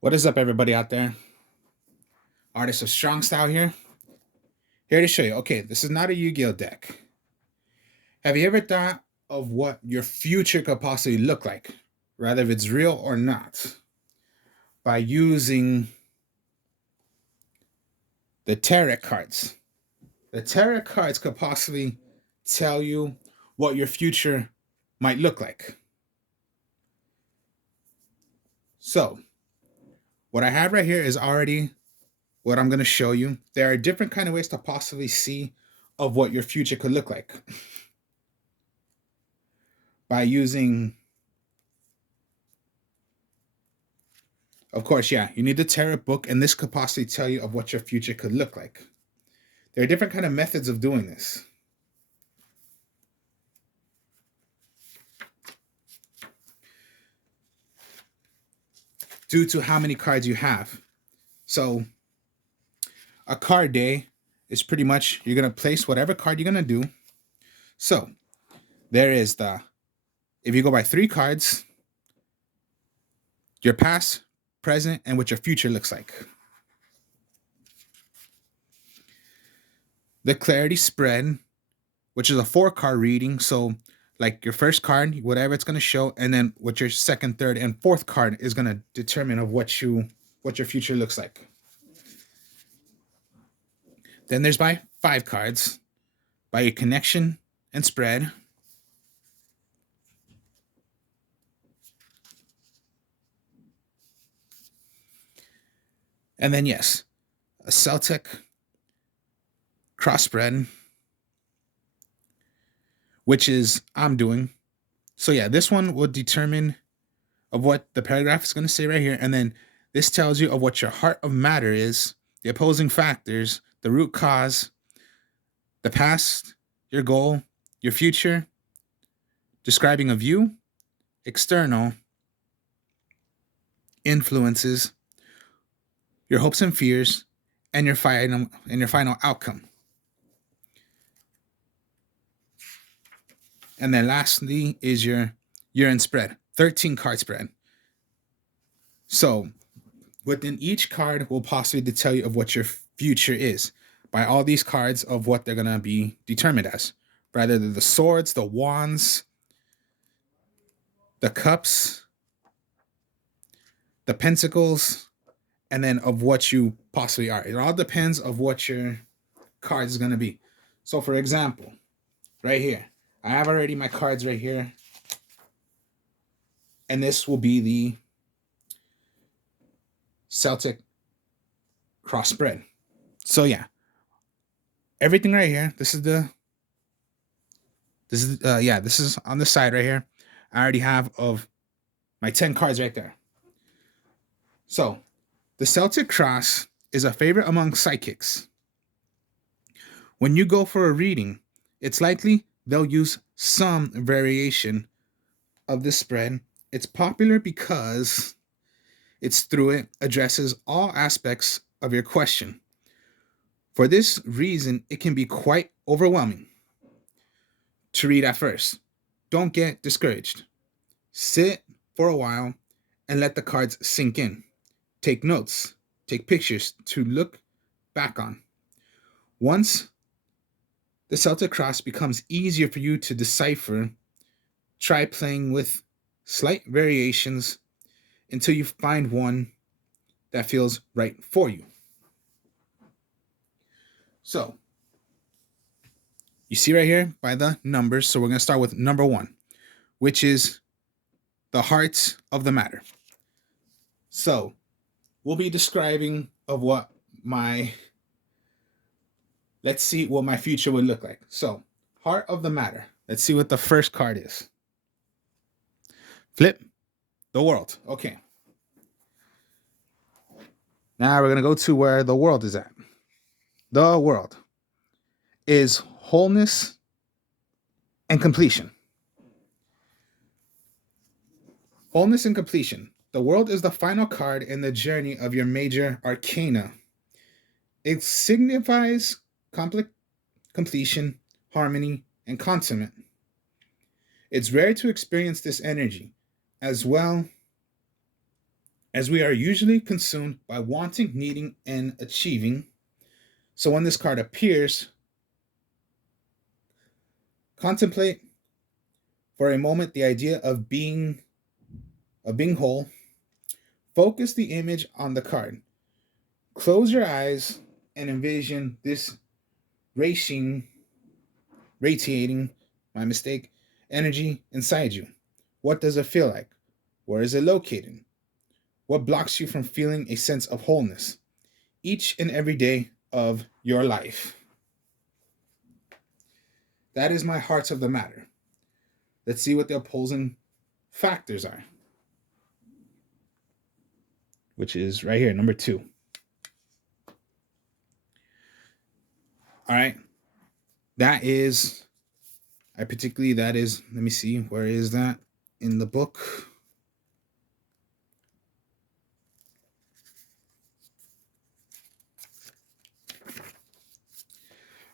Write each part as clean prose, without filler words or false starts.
What is up, everybody out there? Artist of Strong Style here to show you. Okay, this is not a Yu-Gi-Oh deck. Have you ever thought of what your future could possibly look like, rather if it's real or not, by using the tarot cards? The tarot cards could possibly tell you what your future might look like. So, what I have right here is already what I'm going to show you. There are different kind of ways to possibly see of what your future could look like by using, of course, yeah, you need the tarot book, and this could possibly tell you of what your future could look like. There are different kind of methods of doing this. Due to how many cards you have. So a card day is pretty much you're going to place whatever card you're going to do. So there is if you go by 3 cards, your past, present, and what your future looks like. The clarity spread, which is a 4-card reading. So like your first card, whatever it's going to show, and then what your second, third, and fourth card is going to determine of what your future looks like. Then there's by 5 cards, by your connection and spread. And then yes, a Celtic cross spread, which is I'm doing. So yeah, this one will determine of what the paragraph is going to say right here. And then this tells you of what your heart of matter is, the opposing factors, the root cause, the past, your goal, your future, describing of you, external influences, your hopes and fears, and your final outcome. And then lastly is your year-end spread, 13 card spread. So within each card will possibly tell you of what your future is by all these cards of what they're going to be determined as. Rather than the swords, the wands, the cups, the pentacles, and then of what you possibly are. It all depends of what your card is going to be. So for example, right here, I have already my cards right here. And this will be the Celtic cross spread. So yeah, everything right here. This is on the side right here. I already have of my 10 cards right there. So the Celtic cross is a favorite among psychics. When you go for a reading, it's likely they'll use some variation of this spread. It's popular because it's through it addresses all aspects of your question. For this reason, it can be quite overwhelming to read at first. Don't get discouraged. Sit for a while and let the cards sink in. Take notes, take pictures to look back on. Once the Celtic cross becomes easier for you to decipher, try playing with slight variations until you find one that feels right for you. So, you see right here by the numbers. So we're going to start with number 1, which is the heart of the matter. So we'll be describing of let's see what my future would look like. So heart of the matter. Let's see what the first card is. Flip the world. Okay. Now we're going to go to where the world is at. The world is wholeness and completion. Wholeness and completion. The world is the final card in the journey of your major arcana. It signifies completion, harmony, and consummate. It's rare to experience this energy as well as we are usually consumed by wanting, needing, and achieving. So when this card appears, contemplate for a moment the idea of being whole. Focus the image on the card. Close your eyes and envision this racing, radiating, my mistake, energy inside you. What does it feel like? Where is it located? What blocks you from feeling a sense of wholeness each and every day of your life? That is my heart of the matter. Let's see what the opposing factors are, which is right here, number 2. All right. That is, let me see, where is that in the book?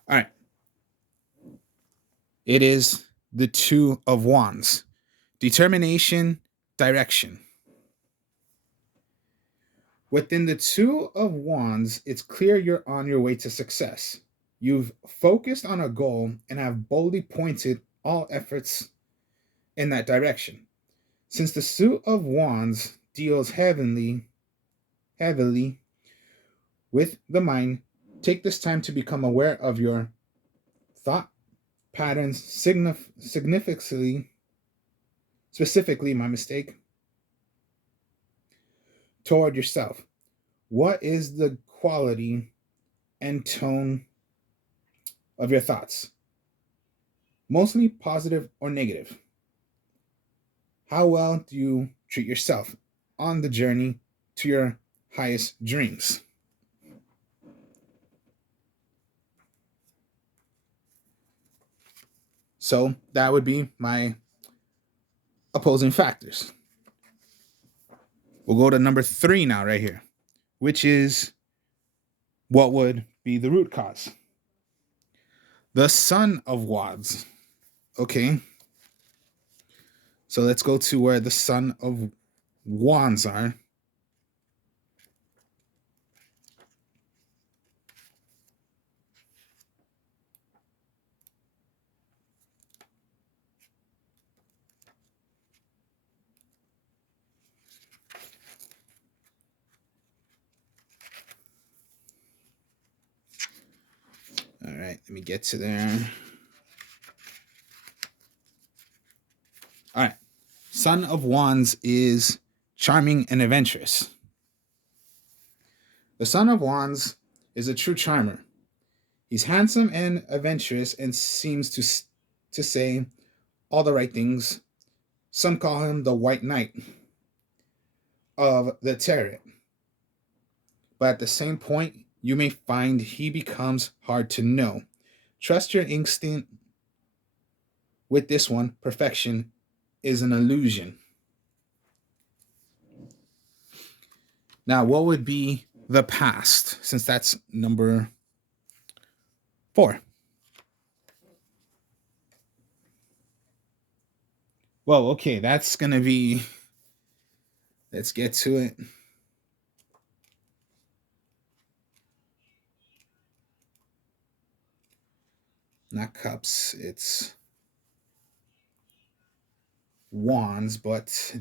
All right. It is the 2 of Wands. Determination, direction. Within the 2 of Wands, it's clear you're on your way to success. You've focused on a goal and have boldly pointed all efforts in that direction. Since the Suit of Wands deals heavily with the mind, take this time to become aware of your thought patterns specifically, my mistake, toward yourself. What is the quality and tone of your thoughts? Mostly positive or negative? How well do you treat yourself on the journey to your highest dreams? So that would be my opposing factors. We'll go to number 3 now, right here, which is what would be the root cause? The Son of Wands. Okay. So let's go to where the Son of Wands are. All right, let me get to there. All right. Son of Wands is charming and adventurous. The Son of Wands is a true charmer. He's handsome and adventurous and seems to say all the right things. Some call him the White Knight of the Tarot. But at the same point, you may find he becomes hard to know. Trust your instinct with this one. Perfection is an illusion. Now, what would be the past, since that's number 4? Well, okay, that's going to be, let's get to it. Not cups, it's wands, but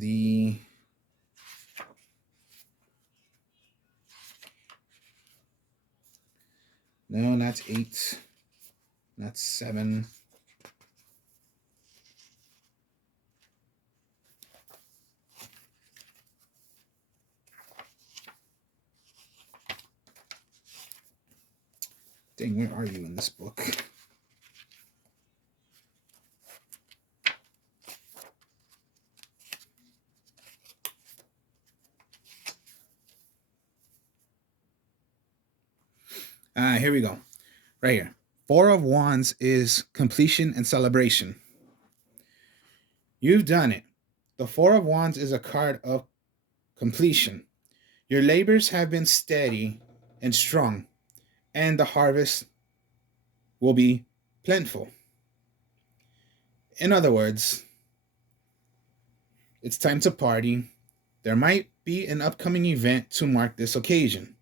no, not 8, not 7. Dang, where are you in this book? Here we go. Right here. 4 of Wands is completion and celebration. You've done it. The 4 of Wands is a card of completion. Your labors have been steady and strong, and the harvest will be plentiful. In other words, it's time to party. There might be an upcoming event to mark this occasion,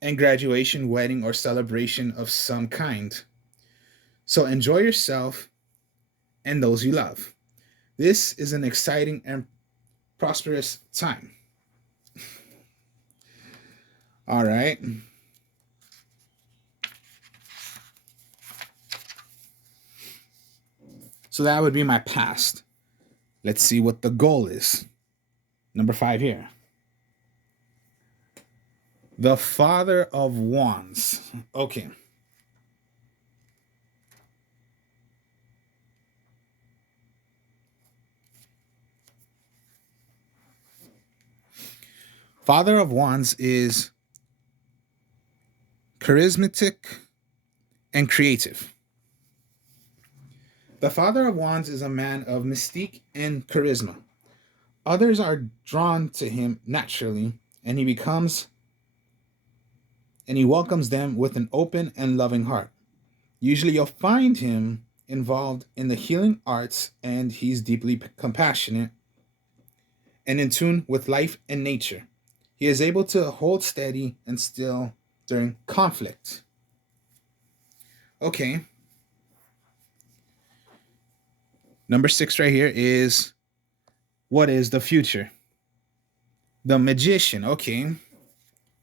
and graduation, wedding, or celebration of some kind. So enjoy yourself and those you love. This is an exciting and prosperous time. All right. So that would be my past. Let's see what the goal is. Number 5 here. The Father of Wands. Okay. Father of Wands is charismatic and creative. The Father of Wands is a man of mystique and charisma. Others are drawn to him naturally, and he welcomes them with an open and loving heart. Usually you'll find him involved in the healing arts, and he's deeply compassionate and in tune with life and nature. He is able to hold steady and still during conflict. Okay. Number 6 right here is, what is the future? The Magician. Okay.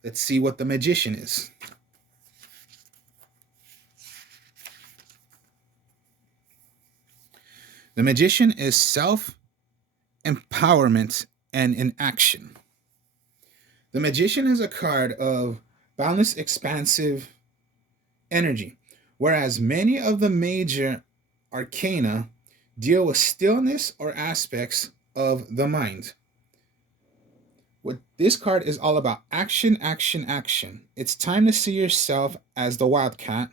Let's see what the Magician is. The Magician is self empowerment and in action. The Magician is a card of boundless, expansive energy, whereas many of the major arcana deal with stillness or aspects of the mind. What this card is all about: action, action, action. It's time to see yourself as the wildcat.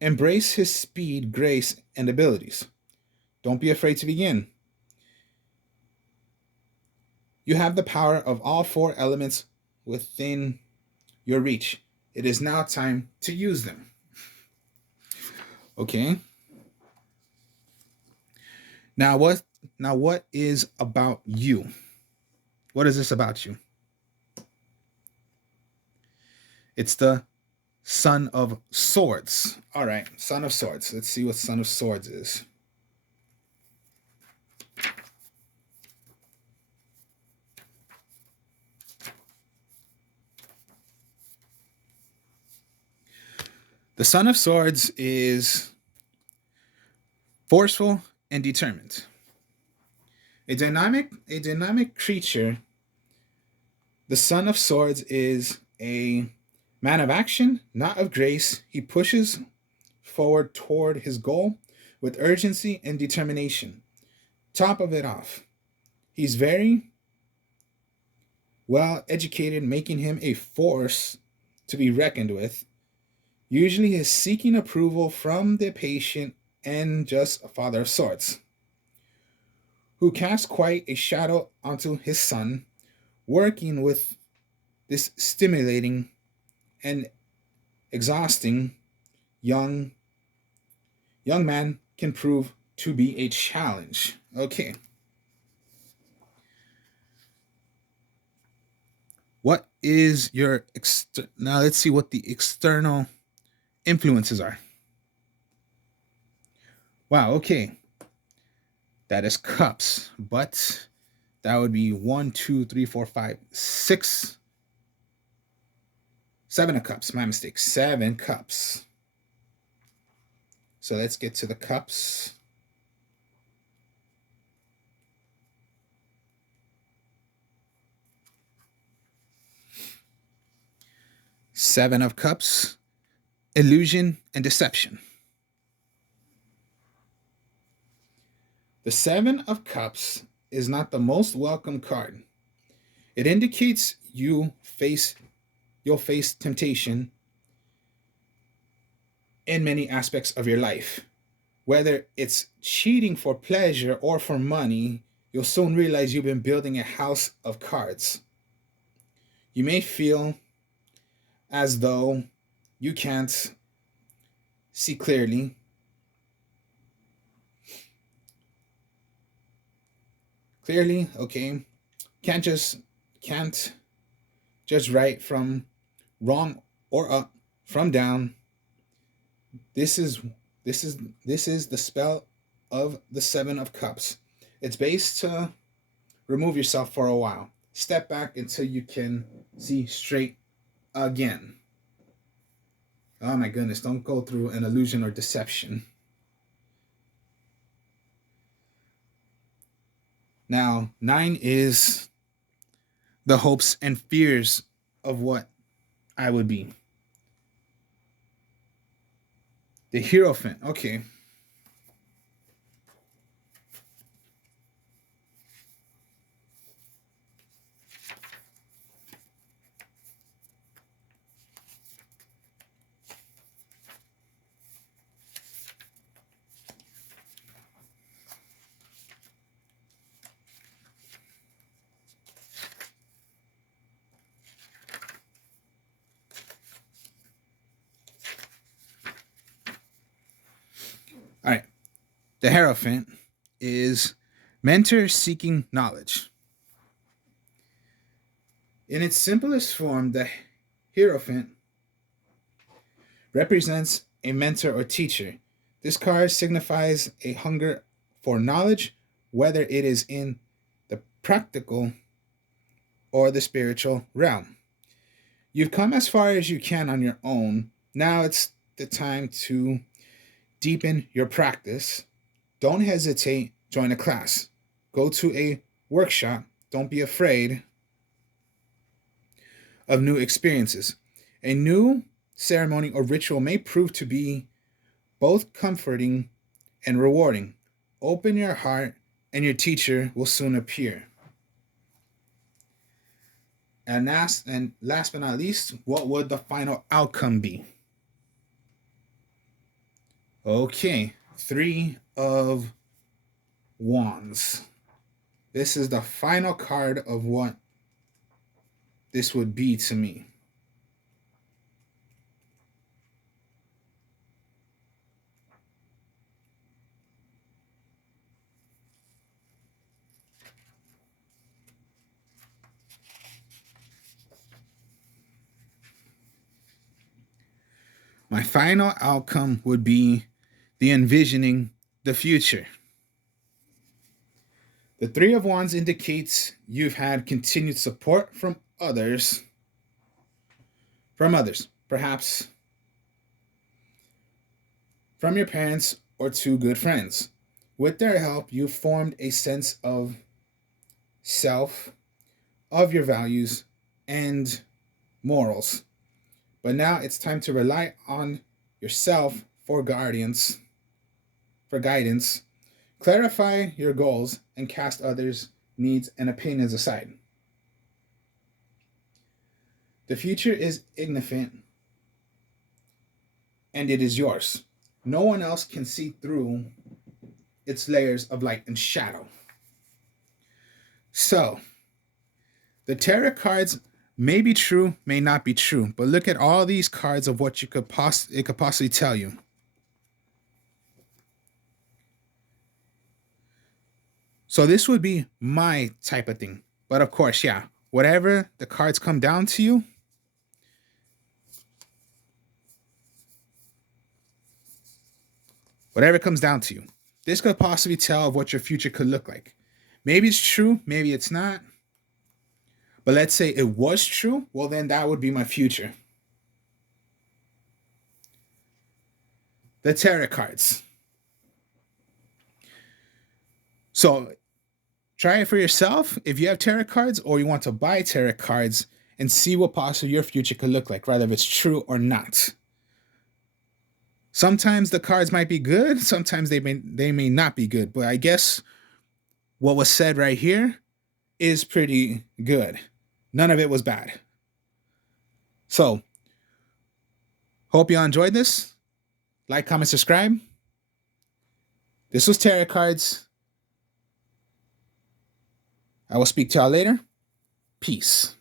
Embrace his speed, grace, and abilities. Don't be afraid to begin. You have the power of all 4 elements within your reach. It is now time to use them. Okay. Now what is about you? What is this about you? It's the Son of Swords. All right, Son of Swords. Let's see what Son of Swords is. The Son of Swords is forceful and determined. A dynamic creature. The Son of Swords is a man of action, not of grace. He pushes forward toward his goal with urgency and determination. Top of it off, he's very well educated, making him a force to be reckoned with. Usually, he is seeking approval from the patient and just a Father of Swords, who casts quite a shadow onto his son. Working with this stimulating and exhausting young man can prove to be a challenge. Okay. What is your now let's see what the external influences are. Wow, okay. That is cups, but that would be 1, 2, 3, 4, 5, 6, 7 of cups. My mistake. 7 cups. So let's get to the cups. Seven of Cups, illusion and deception. The Seven of Cups is not the most welcome card. It indicates you'll face temptation in many aspects of your life. Whether it's cheating for pleasure or for money, you'll soon realize you've been building a house of cards. You may feel as though you can't see clearly. Okay. can't just write from wrong or up from down. This is this is the spell of the Seven of Cups. It's based to remove yourself for a while. Step back until you can see straight again. Oh my goodness, don't go through an illusion or deception. Now, 9 is the hopes and fears of what I would be. The herofin. Okay. All right. The Hierophant is mentor seeking knowledge. In its simplest form, the Hierophant represents a mentor or teacher. This card signifies a hunger for knowledge, whether it is in the practical or the spiritual realm. You've come as far as you can on your own. Now it's the time to deepen your practice. Don't hesitate, join a class. Go to a workshop. Don't be afraid of new experiences. A new ceremony or ritual may prove to be both comforting and rewarding. Open your heart, and your teacher will soon appear. And last but not least, what would the final outcome be? Okay, 3 of Wands. This is the final card of what this would be to me. My final outcome would be the envisioning the future. The 3 of Wands indicates you've had continued support from others, perhaps from your parents or 2 good friends. With their help, you formed a sense of self, of your values, and morals. But now it's time to rely on yourself for guidance, clarify your goals, and cast others' needs and opinions aside. The future is ignitant, and it is yours. No one else can see through its layers of light and shadow. So, the tarot cards may be true, may not be true, but look at all these cards of what it could possibly tell you. So this would be my type of thing. But of course, yeah, whatever the cards come down to you, whatever comes down to you, this could possibly tell of what your future could look like. Maybe it's true, maybe it's not. But let's say it was true, well, then that would be my future. The tarot cards. So try it for yourself if you have tarot cards or you want to buy tarot cards and see what possibly your future could look like, whether it's true or not. Sometimes the cards might be good, sometimes they may not be good, but I guess what was said right here is pretty good. None of it was bad. So, hope you all enjoyed this. Like, comment, subscribe. This was Tarot Cards. I will speak to y'all later. Peace.